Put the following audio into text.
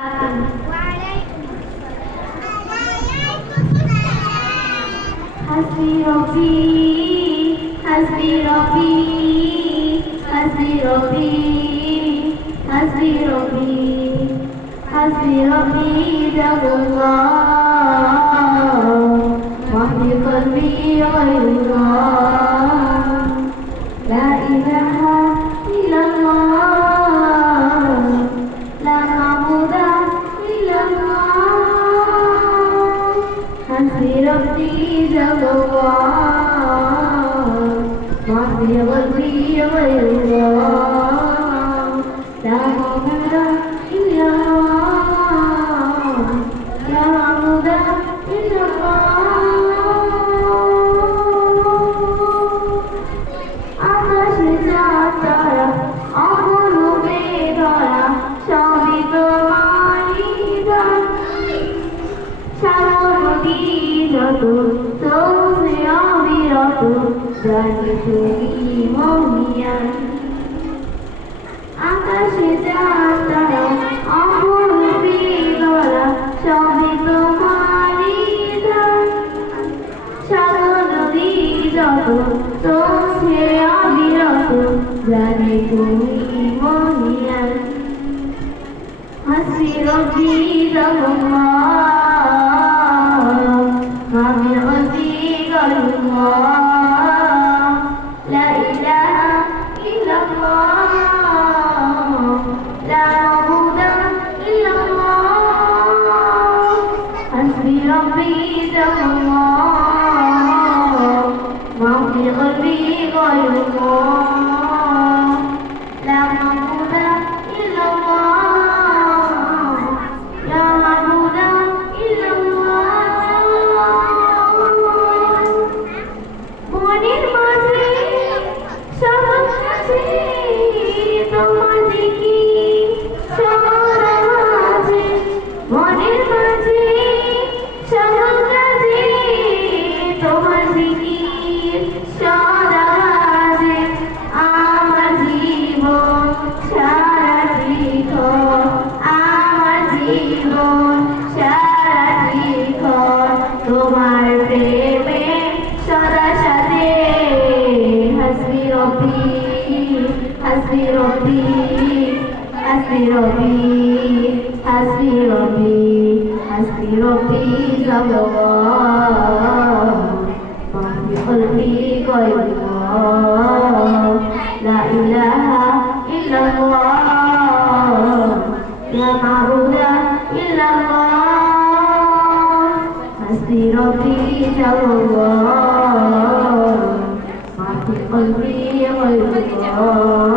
حسبي ربي حسبي ربي حسبي ربي حسبي ربي حسبي ربي جل الله وفي قلبي غير الله لا إله إلا الله لا معبود إلا الله حسبي ربي جل الله وفي قلبي غير الله لا معبود إلا الله لا معبود إلا الله আকাশে চাঁদ তারা অপরূপে ধরা সবই তোমারই দান সাগর নদী যত চলছে অবিরত জানি তুমি মহিয়ান আকাশে চাঁদ তারা অপরূপে ধরা সবই তোমারই দান সাগর নদী যত চলছে অবিরত জানি তুমি মহিয়ান হাসি রবি জগল্লাহ আমি অতি গল্লাহ লা ইলাহা ইল্লাল্লাহ লা মাবুদা ইল্লাল্লাহ হাসবি রব্বি জগল্লাহ মা ফি কলবি গায়রুল্লাহ লা মাবুদা ইল্লাল্লাহ লা মাবুদা ইল্লাল্লাহ মনের মাঝে সবার কাছে তোমার জিকির সবার মাঝে মনের মাঝে সবার কাছে তোমার জিকির সদা মাঝে আমার জীবন সারাটি ঘর আমার জীবন সারাটি ঘর তোমার প্রেমে সদা সাথে হাসবি রব্বি হাসবি রব্বি হাসবি রব্বি হাসবি রব্বি হাসবি রব্বি জগল্লাহ মাফি কলবি গায়রুল্লাহ লা ইলাহা ইল্লাল্লাহ লা মাবুদা ইল্লাল্লাহ হাসবি রব্বি জগল্লাহ মাফি কলবি গায়রুল্লাহ